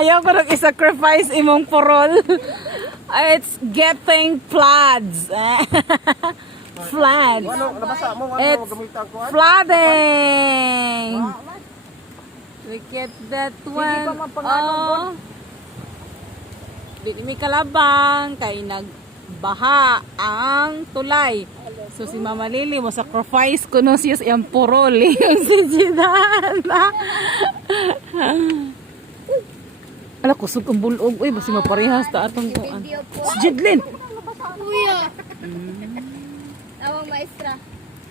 Ayaw ko nag-sacrifice imong purol. It's getting floods. Floods. It's flooding. Look at that one. Oh. Di mi kalabang kay nagbaha ang tulay. So si Mama Lily mo sacrifice ko no siya yung purol. Si Jidana. Ala, kusog ang bulog. Uy, basi maparehas ta atong kuan. Si Jidlin. Kuya. Tawang maestra.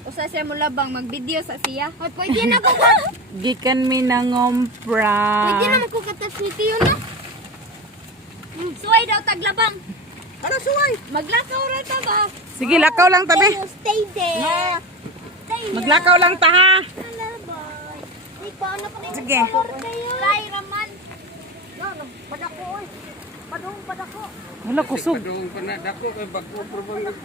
Usa siya mo labang mag-video sa siya. Ay, pwede na ko kat. Gikan mi nangompra. Pwede na ko katas ni Tiyo na. Suway daw taglabang. Ano suway? Maglakaw ra ta ba? Sige, lakaw lang tabi. Stay there. Maglakaw lang ta ha. Sige. Try raman. Padako oy. Padung padako. Wala kusog. Padung panadako kay bagko probang.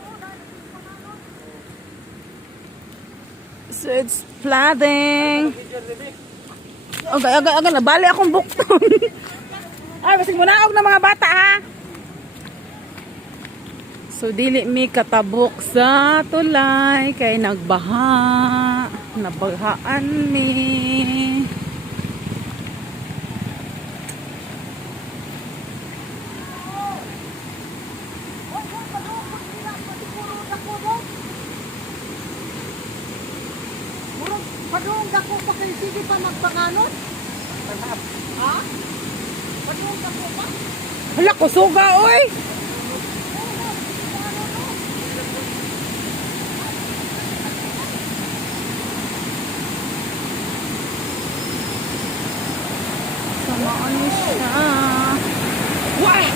So it's flooding. Okay, nabali akong bukton. Ay, basig mo naog na mga bata ha. So dili mi katabok sa tulay kay nagbaha. Nabahaan mi. Padung dako pa kay sige pa magpanganon. Ha? Padung dako pa? Hala, kusuga oy. Samaan mo siya. Wah!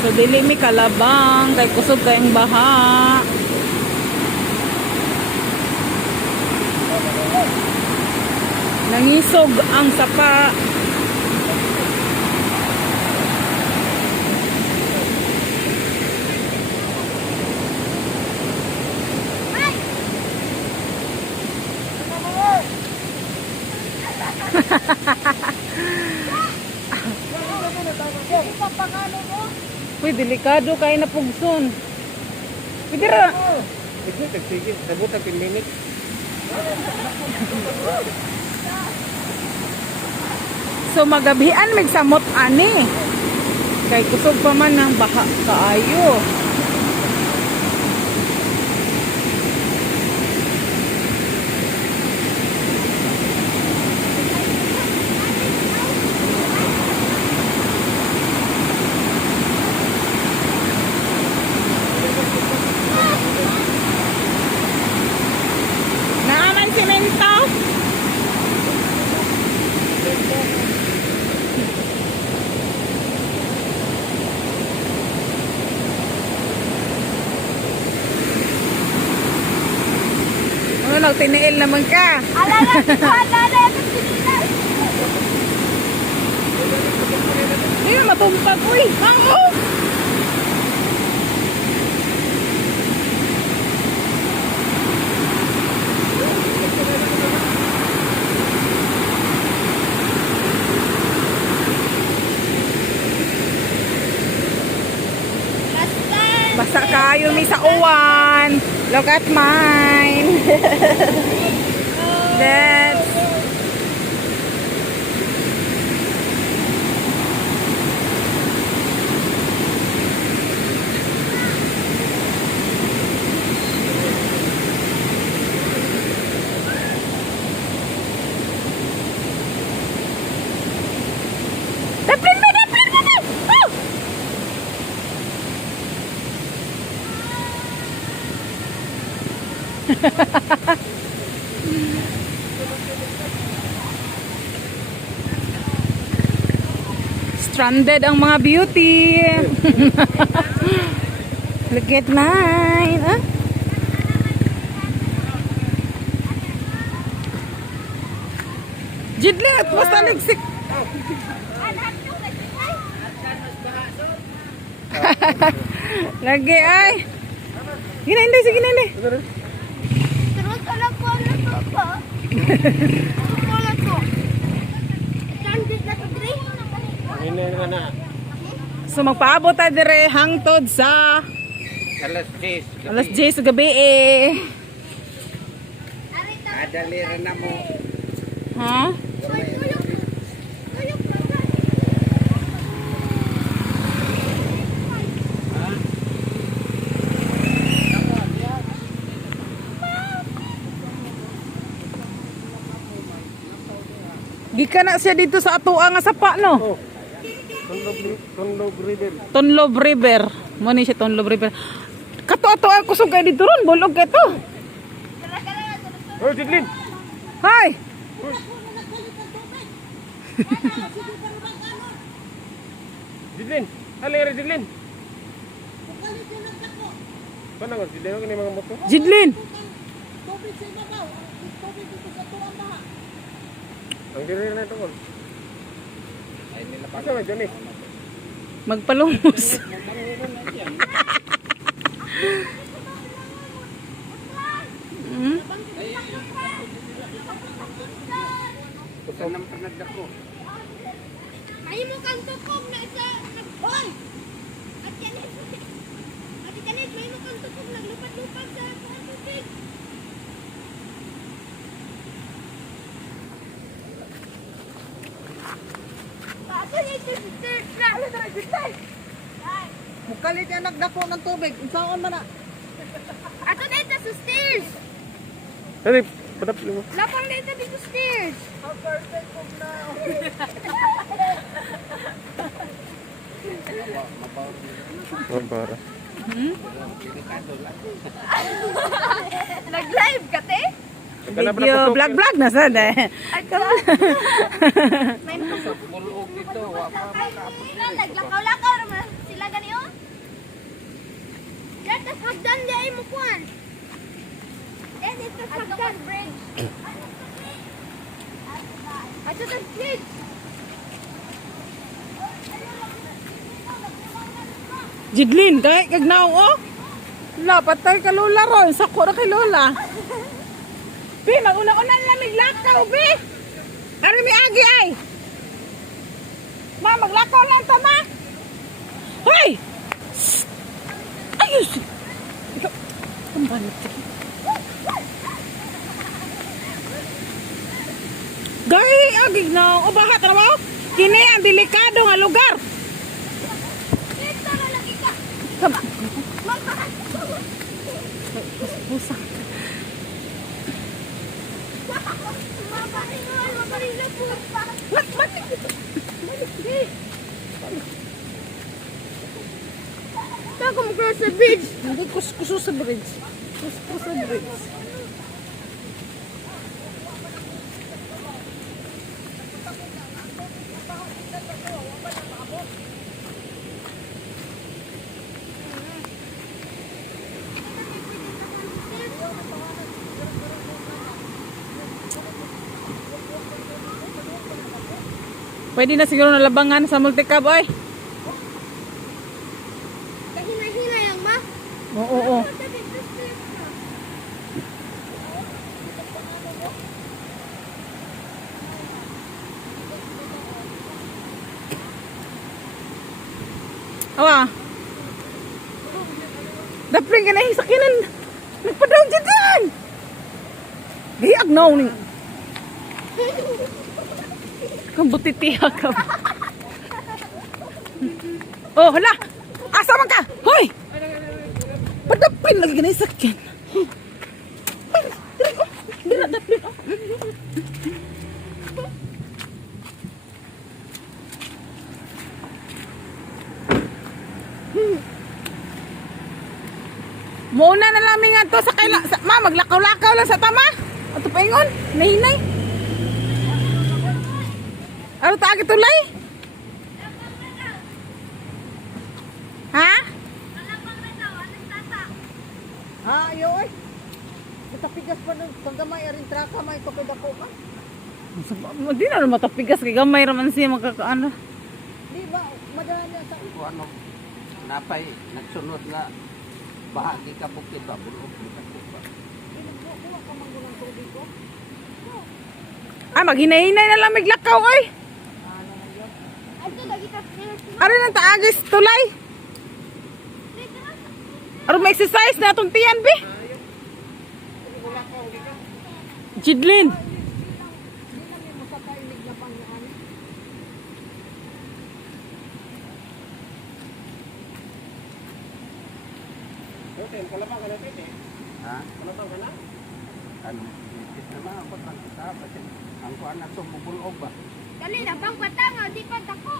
So dili mi kalabang kay kusog kayong baha. Nangisog ang sapa. Uy, delikado kay na pugson. Pwede ra. Sige, dabot ang 10 minutes. So magabihan mig samot ani. Kay kusog pa man ng baha kaayo. Naaman semento. Ano, tiniil naman ka. Alala, Hindi na matumpag. Uy, mango! Basta kayo may sa uwan. Look at mine. That's stranded ang mga beauty. Look at mine. Huh? Jidli at basta nagsik. Lagi ay. Sige na, hindi. Terus alam ko ano to pa. Wala to. Candid na to, Dre. Ini nga na. So magpaabot tayo dire hangtod sa Alas 10. alas 10 sa gabi eh. Adali rin na mo. Ha? Gika na siya dito sa atoa nga sapa no. Tonlob River. Tonlob River. Mo ni siya Tonlob River. Kato-ato ako kusog kay dito ron, bulog kay to. Oh, Jidlin. Hay. Jidlin. Halera Jidlin. Paano nga Jidlin ako ni mga moto? Jidlin. Ang diri na ito kon. Ay nila pa. Asa Johnny? Magpalumos. Kusog nang panagdak ko. Ay mo kang tukog na sa naghoy. At yan Ate Janet, may mo kang tukog naglupad-lupad sa tubig. Ate Janet, Mukalit yan nagdako ng tubig. Isaon man na. Ato dito sa stairs. Dali, padap mo. Lapang dito dito stairs. Oh, para. Nag-live ka, te? Video vlog na sad eh. May mulog dito. Naglakaw-lakaw naman sila ganyo. That's hagdan di ay mo kuan. And it's a hagdan bridge. Ato the bridge. Jidlin, kay kagnaw oh. La patay ka lola ron, sako ra kay lola. Bi, maguna-una na naglakaw, bi. Ari mi agi ay. Ma, maglakaw lang ta ma. Hoy! Ayos. Ikaw, kumbalit ka. Gay, agi na. O bahat na mo? Kini ang delikado nga lugar. Dito na lagi ka. Come. Magbahat. Pusa. Mabaring na po. Mati. Tako mo cross the bridge. Hindi kuskuso sa bridge. Kuskuso sa bridge. Pwede na siguro nalabangan sa multicab, oy. Kahina-hina yang ma. Oo. Awa. Dapring ka na yung sakinan. Nagpadaw dyan dyan. Gayag na ni. Kang butitiha ka. Oh, hala. Asa man ka? Hoy! Padapin lagi ka na yung sakyan. Dira, dapin. Muna na namin nga to sa kaila. Ma, maglakaw-lakaw lang sa tama. Ato pa ingon, nahinay. Ano taagi tulay? Ha? Ha, ayo oy. Matapigas pa nun. Paggamay, arin traka, may kapidako ka. Di na matapigas kay gamay raman siya magkakaano. Di ba, madala sa Ano, napay, nagsunod na bahagi ka bukid ba? Bulog ka po ba? Inubukuha ka manggulang tubig ko. Ah, maghinay-hinay na lang miglakaw oy. Ato lagi ta. Ari nang taagis tulay. Aron may exercise na atong tiyan be. Jidlin. Okay, kalabang ka na titi. Ha? Kalabang ka na? Ano? Itis naman ako tang kita. Ang kuan na itong bubulog ba? Dali na bang batanga di pa dako.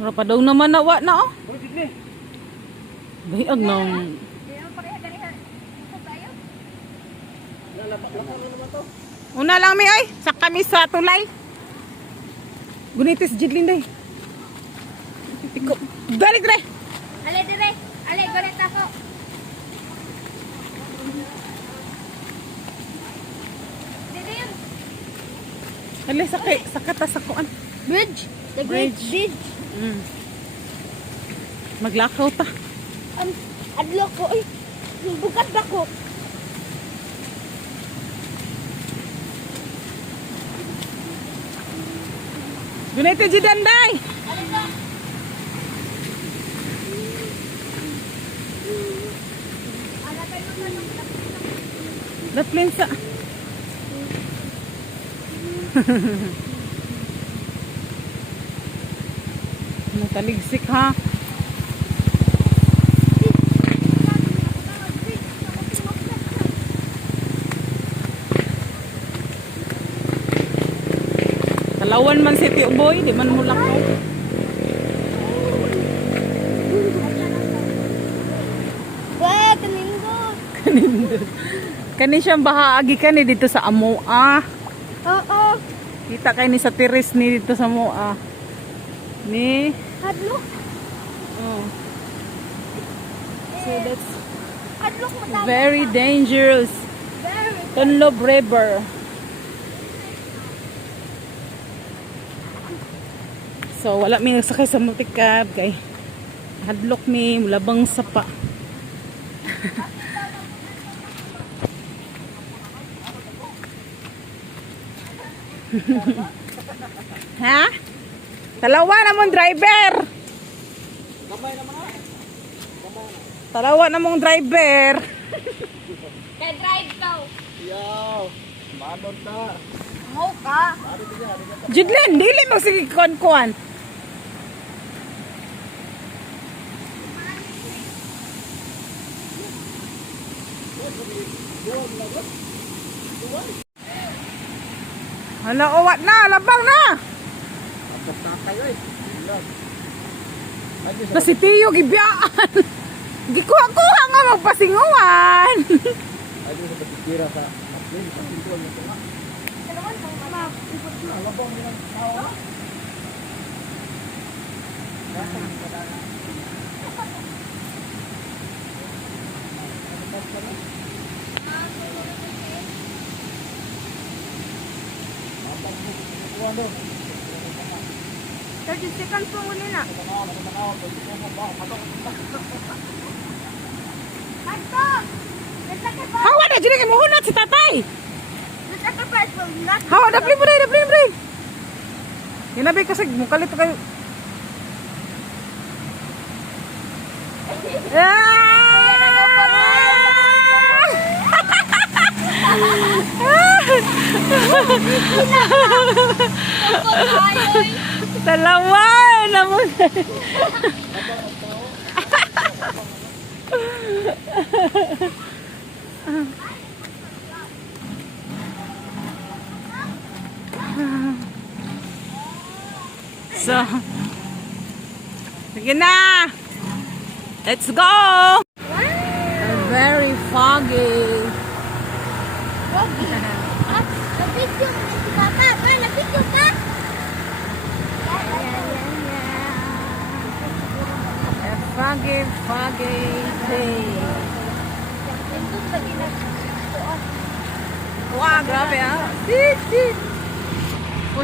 Wala pa daw naman nawa na oh. Oh, Jidli. Bayag nang. Di na pareha dali ha. Ito tayo. Lalabak na naman to. Una lang mi oy, sa kami sa tulay. Gunitis Jidlin day. Iko, dali dire. Ale dire. Ale goret ako. Dire yun. Ali sa kata sa kuan. Bridge. The great bridge. Maglakaw ta. Adlo ko. Uy. Bukat ba ko? Gunitis Jidan day. Ale ba? Ala tayo na. Daplin sa. Mataligsik ha. Kalawan man si Tio Boy, di man mulak ko. Wah, kanindot. Kani siyang bahaagi kani dito sa Amoa. Oo. Kita kay ni sa terrace ni dito sa Amoa. Ni. Adlo. Oh. So that's Adlo ko tama. very dangerous. Very. Tonlob River. So wala mi sakay sa multicab kay hadlok mi mulabang sapa. Ha? Talawa namong driver. Talawa namong driver. Kaya drive daw. Yaw. Madon ta. Mo ka. Jidlen, dili mo sige kuan-kuan. Hala, uwat na, labang na. Tapos tatay oy. Na si Tiyo, gibiyaan. Gikuha-kuha nga magpasinguan. Ay, di sa pagkira sa atlin, sa pintuan nito nga. Labang nilang tao. Ano? 30 seconds po muli na. Ato! Nagsacrifice! Hawa na, dili kay muhunat si tatay. Nagsacrifice po. Not Hawa, dapli mo rin. Hinabi kasi, mukalit kayo. Dalawa naman. So, sige na. Let's go. Very foggy. Nabidyo mo na si Papa. Pa, nabidyo ka? A foggy day. Nandun ba ginagawa? Wow, grabe ah. Sit.